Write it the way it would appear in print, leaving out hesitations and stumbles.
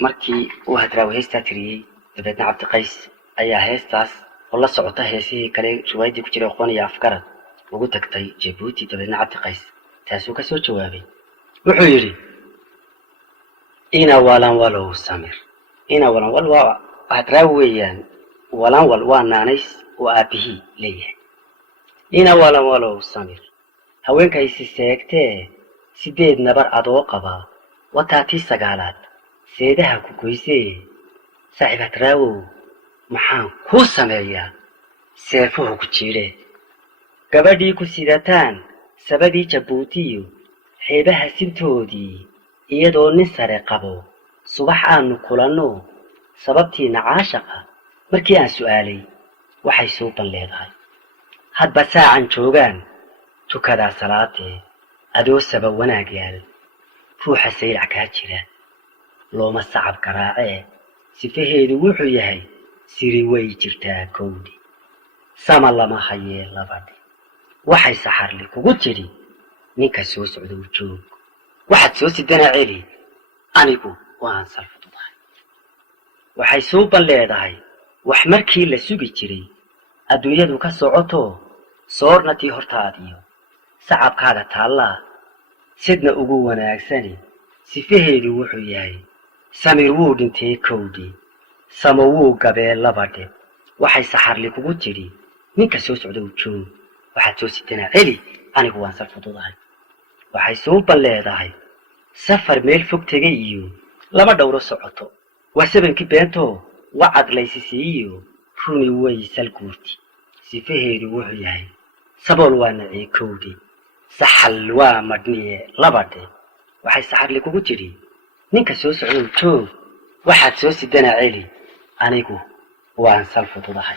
markii uu hadraawi heestaa tiriyey dabeedna cabdiqays ayaa heestaas oo la socota heesihii kale riwaayadii ku jiray aqoon iyo afgarad ugu tagtay Jabuuti. dabeedna cabdiqays taasuu ka soo jawaabay, wuxuu yidhi ina walan walow samir. ina walan wal waa hadraawi weeyaan, walan wal waa naanays oo aabihii leeyahay. ina walan walow samir, haweenkaysi seegtee 8 nabar adoo qaba wataatii 9aad seedaha ku goysee saaxiib hadraawow maxaan kuu sameeyaa seefuhu ku jiire. gabadhii ku sidataan sabadii Jabuutiyo xeebaha sintoodii iyadoo nin sare qabo subax aanu kulanno sababtiina caashaqa markii aan su'aalay waxay suuban leedahay. hadba saacan joogaan tukadaa salaatee adoo sabab wanaag yaal ruuxa sayrac kaa jira looma sacab garaacee sifaheedu wuxuu yahay siri way jirtaa kowdi sama lama hayee labadhi. waxay saxarli kugu tidhi ninka soo socda u joog, waxaad soo sidana celi anigu waan salfududahay. waxay suuban leedahay wax markii la sugi jiray adduunyadu ka socoto soornatii hortaadiyo sacabkaaga taallaa sidna ugu wanaagsani sifaheedu wuxuu yahay samir wuu dhintay kowdi samo wuu gabee labadhe. waxay saxarli kugu tidhi ninka soo socda u joog, waxaad soo sidana celi anigu waan salfududahay. waxay suuban leedahay safar meel fog tegay iyo laba dhowro socoto waa sabankii beentoo wacad laysisiiyo runi way salguurti sifaheedu wuxuu yahay sabool waa nacii kowdi saxal waa madhniye labadhe. waxay saxarli kugu tidhi ninka soo socda u joog, waxaad soo sidana celi anigu waan salfududahay.